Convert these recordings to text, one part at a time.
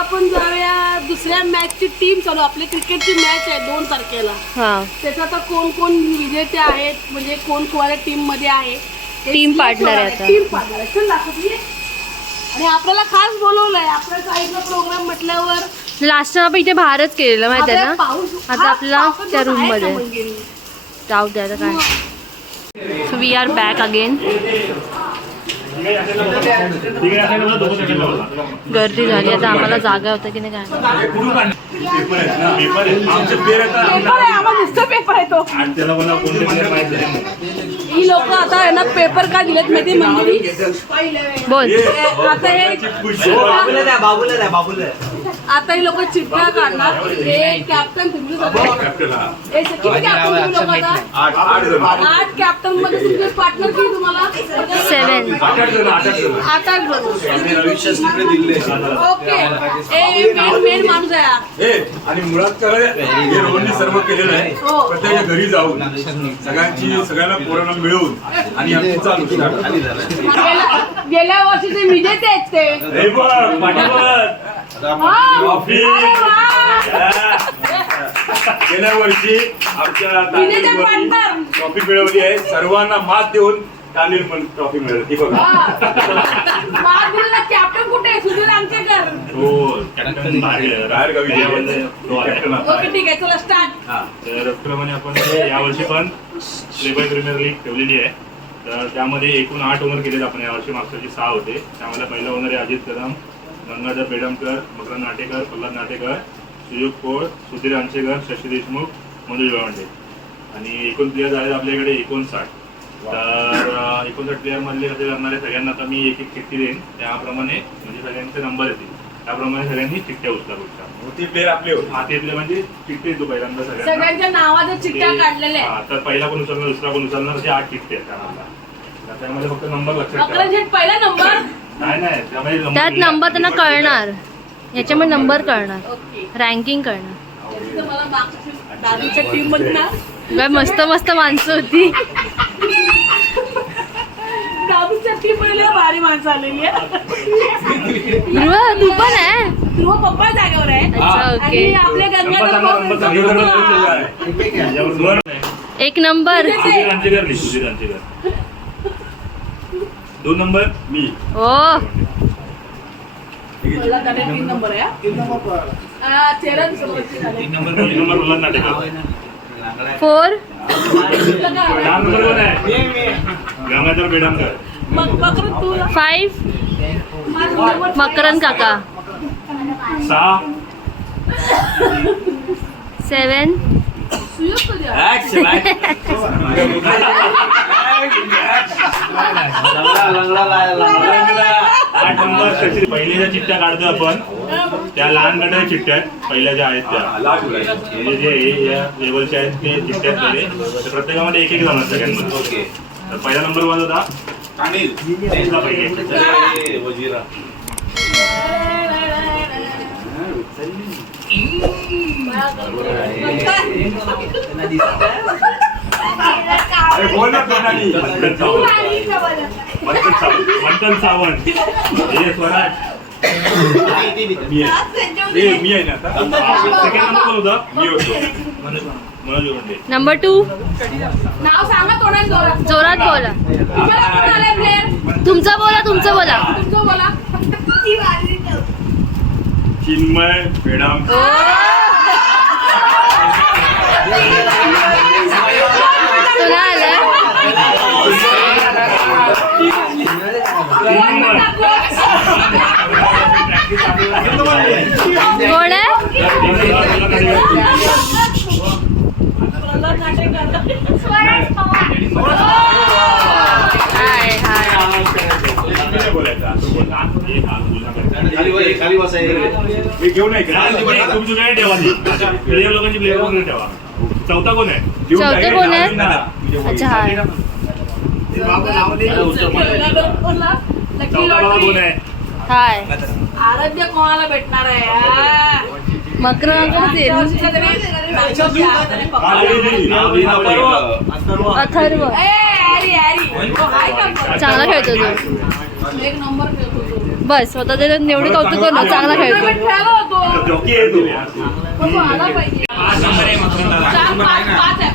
आपण जाऊया दुसऱ्या मॅचची टीम चालू. आपली क्रिकेटची मॅच आहे 2 तारखेला. त्याचा आता कोण कोण विजेते आहेत, म्हणजे कोण कोणत्या टीम मध्ये आहे, टीम पार्टनर आहे. टीम पार्टनर चल दाखवते. आणि आपल्याला खास बोलवलंय. आपल्या साईडला प्रोग्राम म्हटल्यावर लास्ट टाइम आपण इथे बाहेरच केलेलं माहिती आहे ना. आता आपल्याला त्या रूम मध्ये जाऊ द्या काय. So we are back again. गर्दी झाली आता. आम्हाला जागा होता की नाही काय. पेपर आहे तो. ही लोक आता यांना पेपर का दिलेत माहिती मंदिरी. बोल आता हे आता ही लोक चिठ्ठ्या काढणार. हे कॅप्टन तुम्ही किती कॅप्टन तुम्ही लोक आता 8 कॅप्टन मध्ये तुमचे पार्टनर किती तुम्हाला 7 8 जण. ओके मेन माणूस आहे. आणि मुळात हे रोहनने सर्व केलेलं आहे. प्रत्येक घरी जाऊन सगळ्यांना पोरांना मिळवून आणि चालू. गेल्या वर्षीचे विजेते आहेत ते. गेल्या वर्षी आमच्या ट्रॉफी मिळवली आहे. सर्वांना मात देऊन तालील पण ट्रॉफी मिळाली. ती बघा कॅप्टन कुठे आहे? सुधीर आमचेकर. हो कॅप्टन बाहेर गावी कॅप्टन. ओके ठीक आहे चला स्टार्ट. तर त्याप्रमाणे आपण यावर्षी पण प्लेबॉय प्रीमियर लीग ठेवलेली आहे. तर त्यामध्ये एकूण 8 ओनर केलेत आपण यावर्षी. मागच्या वर्षी 6 होते. त्यामध्ये पहिला ओनर आहे अजित कदम, गंगाधर बेडमकर, मकरंद नाटेकर, प्रल्हाद नाटेकर, सुयोग कोळ, सुधीर अंशेकर, शशी देशमुख, मनोज गावंडे. आणि एकूण प्लेयर आहेत आपल्याकडे 59. तर 59 प्लेयर मधले कसे करणारे सगळ्यांना आता मी एक चिठ्ठी देईन. त्याप्रमाणे म्हणजे सगळ्यांचे नंबर येतील. त्याप्रमाणे सगळ्यांनी चिठ्ठ्या उचला. ते प्लेयर आपले प्लेयर म्हणजे चिठ्ठी येतो पहिल्यांदा सगळ्यांच्या नावाच्या चिठ्ठ्या काढलेल्या आहेत. तर पहिला पण उचलणार, दुसरा पण उचलणार, असे 8 चिठ्ठ्या आहेत त्यामध्ये. त्यामध्ये फक्त नंबर लक्षात ठेवा. पहिला नंबर नाही त्यात नंबर त्यांना कळणार. याच्यामध्ये नंबर कळणार, रँकिंग कळणार. मला दादूच्या टीम मध्ये ना काय मस्त मस्त माणसं होती. दादूच्या टीम मध्ये भारी माणसं आलेली आहे. तू पण आहे? ध्रुव पप्पा जागेवर आहे. अच्छा ओके. आणि आपल्या गंगाधर एक नंबर 2 नंबर मी. ओ 3 नंबर आहे. 13 नंबर प्रल्हाद नाटेकर. 4 4 नंबर कोण आहे? गंगाधर बेडमकर. 5 मकरंद काका. 6 7 8 नंबर शशी. पहिल्या ज्या चिठ्ठ्या काढतो आपण त्या लहान गटाच्या चिठ्ठ्या आहेत. पहिल्या ज्या आहेत त्या जे या लेवलच्या आहेत ते चिठ्ठ्या आहेत. प्रत्येकामध्ये एक जाणार सगळ्यांमध्ये. तर पहिला नंबर वन होता पहिले. मंथन सावंत, हे स्वराज मी आहे ना. सेकंड नंबर कोण होता? मी होतो मनोज गावंडे. नंबर 2 नाव सांगा थोडं जोरात बोला. तुमचं बोला. तुमचं बोला. चिन्मय बेडम. तुला आलं कोण आहे? चौथा कोण आहे? चौथे कोण आहे? अच्छा हा. कोण आहे? हाय आराध्य कोणाला भेटणार आहे? मकरंद अथर्व चांगला खेळतो तो. एक नंबर खेळतो तो. बस स्वतः त्याच्यात एवढी कौतुक करू चांगला खेळतो. खेळला होतो जॉकी आहे तो. पण तो आला पाहिजे.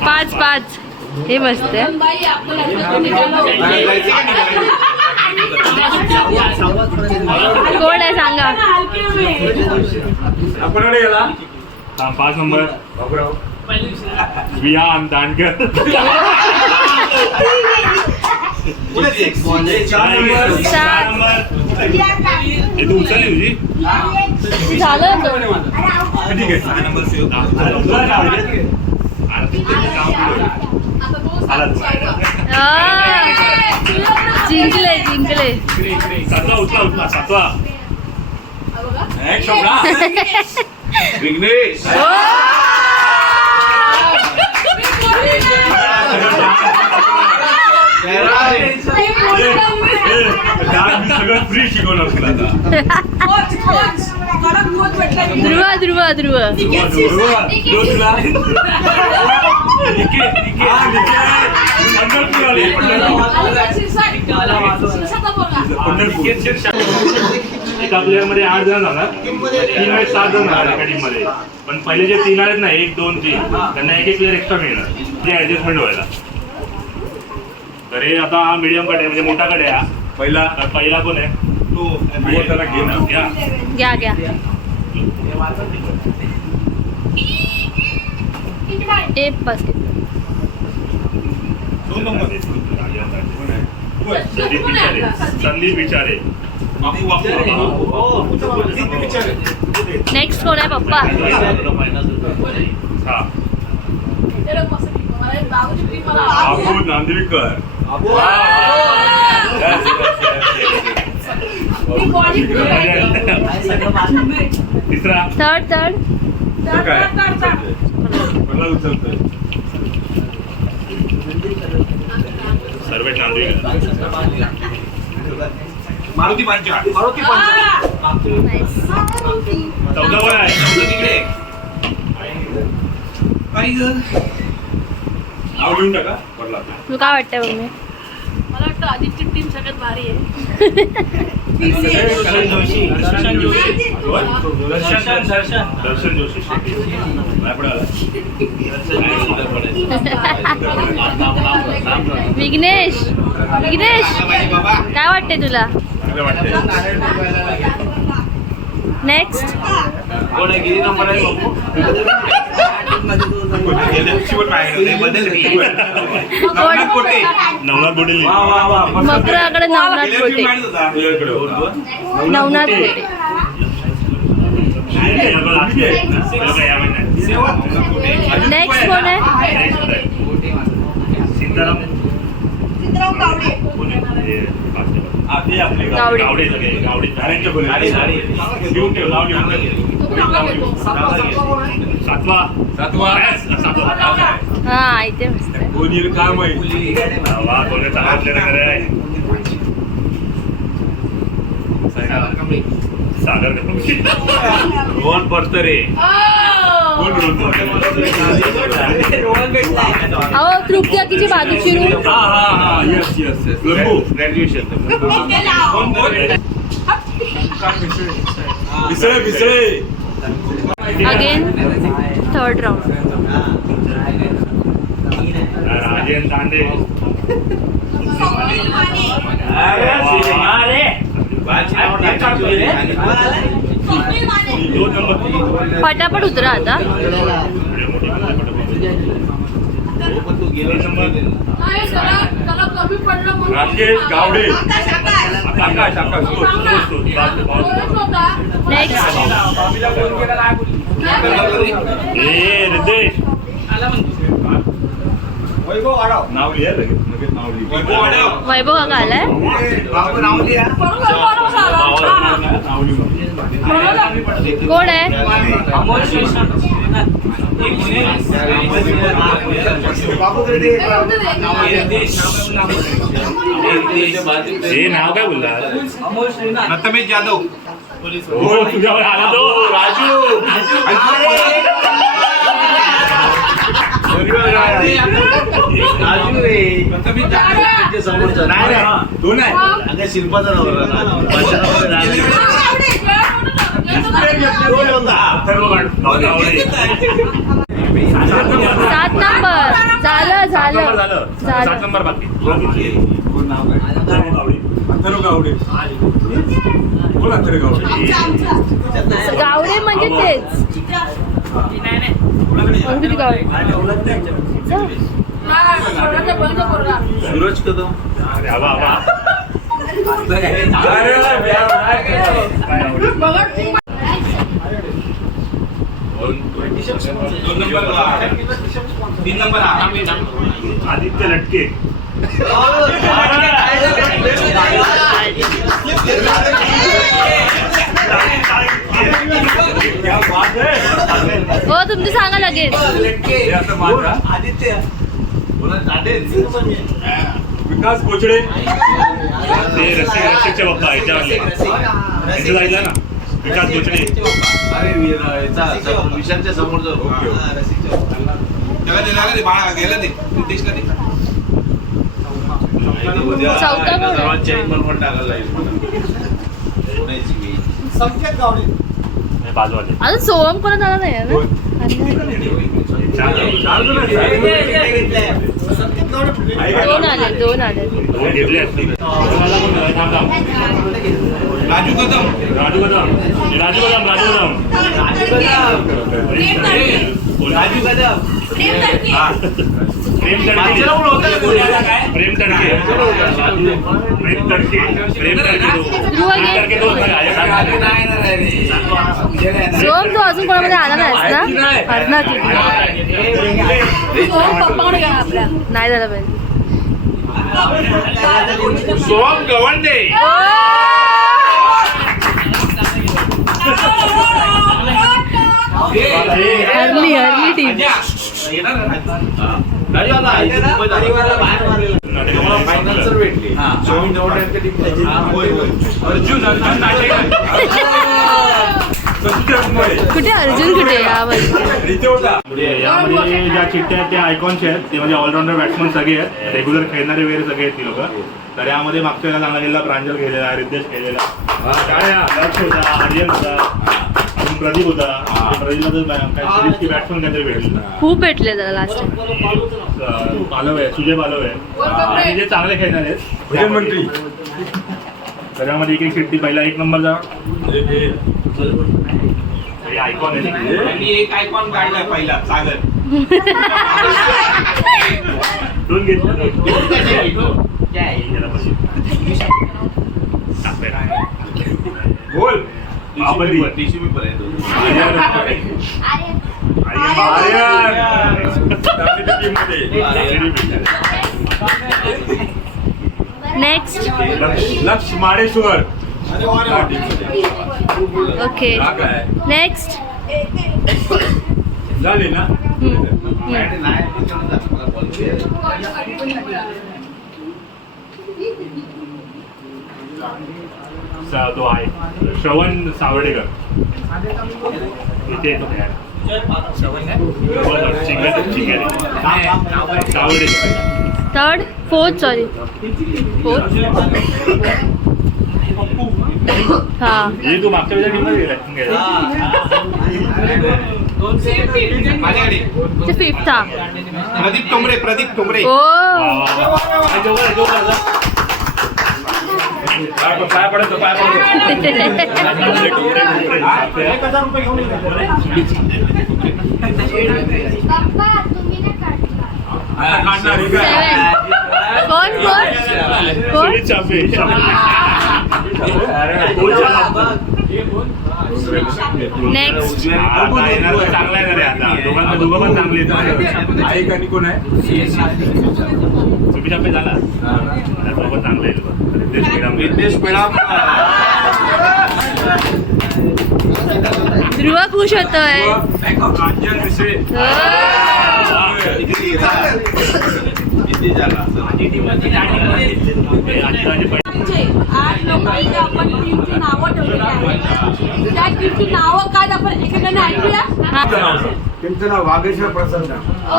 5-5 हे मस्त आहे. बाई आपलं लग्न निघालं. कोण आहे सांगा. आपणाकडे गेला 5 नंबर विहान दांडकर. 4 नंबर हे तू उचलली तुझी झालं तो. ठीक आहे 6 नंबर सेव जिंकले जिंकले. 7वा उचला 7वा विघ्नेश. सगळं फ्री शिकवणार तुला ध्रुव एका प्लेअर मध्ये 8 जण जाणार 3 आणि 7 जण जाणार एका टीम मध्ये. पण पहिले जे 3 आहेत ना 1, 2, 3 त्यांना एक प्लेअर एक्स्ट्रा मिळणार ते ऍडजस्टमेंट व्हायला. तर हे आता हा मीडियम कडे म्हणजे मोठा कडे आहे. पहिला कोण आहे तो त्याला घ्या घ्या. एक बास्केट. 2 नंबर संदीप विचारे. नेक्स्ट कोण आहे पप्पा. नांदवीकर. तिसरा थर्ड सर्व नांदवीकर. मारुती पंचा. चौदा कोण आहे नाव लिहून टाका. तू काय वाटतंय मम्मी. मला वाटतं आदित्य टीम सगळ्यात भारी आहे. दर्शन जोशी. विघ्नेश काय वाटतंय तुला. नेक्स्ट नवनाथ बोटेल. मकराकडे नवनाथ बोटे. नवनाथ बोटे. नेक्स्ट कोण आहे. सीताराम हा इथे मस्त आहे. काम सागर रोहन परतरे. अहो तृप्ती आकीची बाजूची room. Graduation. Again third round. Rajendra दांडे. पटापट उतरा आता. राकेश गावडे. रितेश. नाव लिहा लगेच नाव लिहा. वैभव काका आलाय. कोण आहे. हे नाव काय बोलला. नतमेश जाधव. हो तुझ्यावर आला तो राजू. दोन आहे अगं शिल्पाचा नवरा सात नंबर झालं झालं सात झालं. नंबर बाकी गावडे म्हणजे तेच अंकित गावडे. सूरज कदम अरे आबा आबा दोन नंबर 3 नंबर आदित्य लटके हो तुमचं सांगा लगेच. आदित्य विकास कोचडे ते रसिकचे बाप्पा ह्याच्यावरले इथं जायचं ना विकास कोचडे अरे विशालच्या समोरचा बाळा गेला ते नितेशला ते चौथा कोण आहे? चेन बनवून टाकायला लागेल बाजूवाले अजून सोहम कोणा झाला नाही ना. दोन आले घेतले असतील राजू कदम राजू कदम राजू कदम राजू कदम प्रेम तडके प्रेम तडके प्रेम तडके प्रेम तडके दोन सोहम तू अजून कोणामध्ये आला नाहीस ना. हरणार पप्पाकडे गेला आपल्या. नाही झालं पाहिजे. सोहम गवंडे हरली टीम. फायनल भेटली कुठे अर्जुन कुठे यामध्ये ज्या चिठ्ठ्या आहेत त्या आयकॉनच्या आहेत ते म्हणजे ऑलराऊंडर बॅट्समन सगळे आहेत रेग्युलर खेळणारे वगैरे सगळे आहेत ती लोक. तर यामध्ये मागच्या वेळेला चांगला गेलेला प्रांजल खेळलेला रिद्धेश खेळलेला लक्ष होता आर्यन होता अजून प्रदीप होता. प्रदीपला तर बॅट्समन काहीतरी भेटलेला खूप भेटले जरा लास्ट टाइम. पालव आहे सुजय पालव आहे आणि जे चांगले खेळणारे आहेत मंत्री. तर यामध्ये एक एक चिठ्ठी पहिला 1 नंबरचा आयकॉन आहे. आणि एक आयकॉन काढलाय पहिला सागर दोन घेतले बोल टिश्यू पेपर आहे नेक्स्ट. लक्ष माडेश्वर ओके नेक्स्ट. झाले ना. तो आहे श्रवण सावर्डेकर इथे येतो Sawardekar. Third fourth sorry fourth. हा हे तू मागच्या वेळेला टीममध्ये माझ्याकडे ते फिफ्थ हा. प्रदीप टोमरे ओ पाय पडतो कोण कोण नेक्स्ट. चांगला आहे ना रे आता दोघांना दोघं पण चांगले आहेत. आणि कोण आहे सुबी चापे झाला तो पण चांगले आहेत. नितेश पेडाम ध्रुव खुश होतोय. आठ लोकांची आपण टीमची नावं ठेवलेली आहेत. त्या टीमची नावं काय आपण एकेकाने ऐकूया. त्यांचं नाव वागेश्वर प्रसन्न. ओ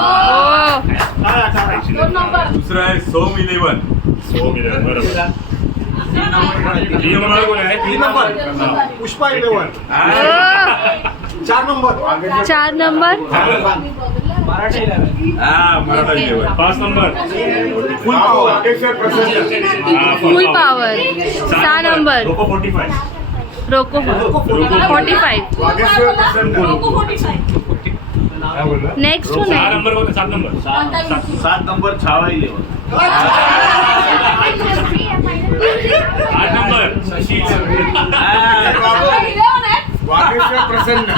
2 नंबर. दुसरा आहे सोम 11. बरोबर. 3 नंबर कोण आहे? 3 number Pushpa 11. 4 number 4 number Maratha 11. 5 number full power Vageshwar Prasanna. Full power. 6 number loco 45. Roko 45. Vageshwar प्रसन्न. लोको 45. नेक्स्ट कोण 6 आहे? नंबर कोण आहे? 7 number. 7 number Chhava 11. 8 number Vageshwar Prasanna.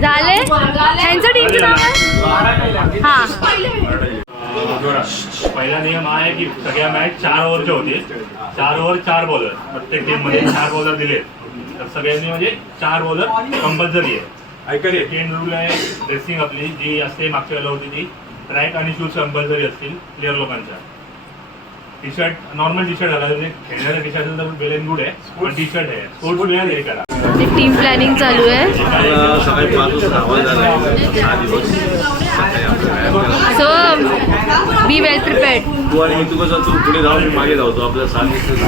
झाले त्यांचं टीमचं नाव आहे हा. पहिला नियम हा आहे की सगळ्या मॅच 4 ओव्हरच्या होते. 4 ओव्हर 4 बॉलर प्रत्येक टीम मध्ये 4 बॉलर दिले तर सगळ्यांनी म्हणजे 4 बॉलर कंपल्सरी आहे. सेकंड रूल आहे ड्रेसिंग आपली जी असते मागच्या वेळेला होती ती ट्रॅक आणि शूज कंपल्सरी असतील प्लेअर लोकांच्या. T shirt normal T shirt घाला खेळण्याचा टी शर्ट तर वेल अँड गुड आहे पण टी शर्ट आहे स्पोर्ट्स वेअर हे करा. टीम प्लॅनिंग चालू आहे. सकाळी 5 वाजता आवाज आला 6 दिवस. So be well prepared. तू आणि मी तू कसं तू पुढे जाऊ मी मागे धावतो आपल्या 7 दिवस.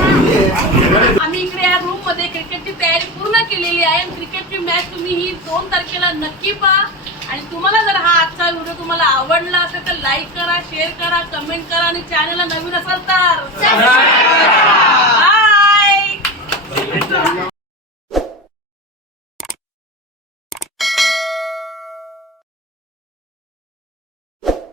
आम्ही इकडे या रूम मध्ये क्रिकेटची तयारी पूर्ण केलेली आहे. क्रिकेटची मॅच तुम्ही ही 2 तारखेला नक्की पहा. आणि तुम्हाला जर हा आजचा व्हिडिओ तुम्हाला आवडला असेल तर लाईक करा, शेअर करा, कमेंट करा आणि चॅनलला नवीन असाल तर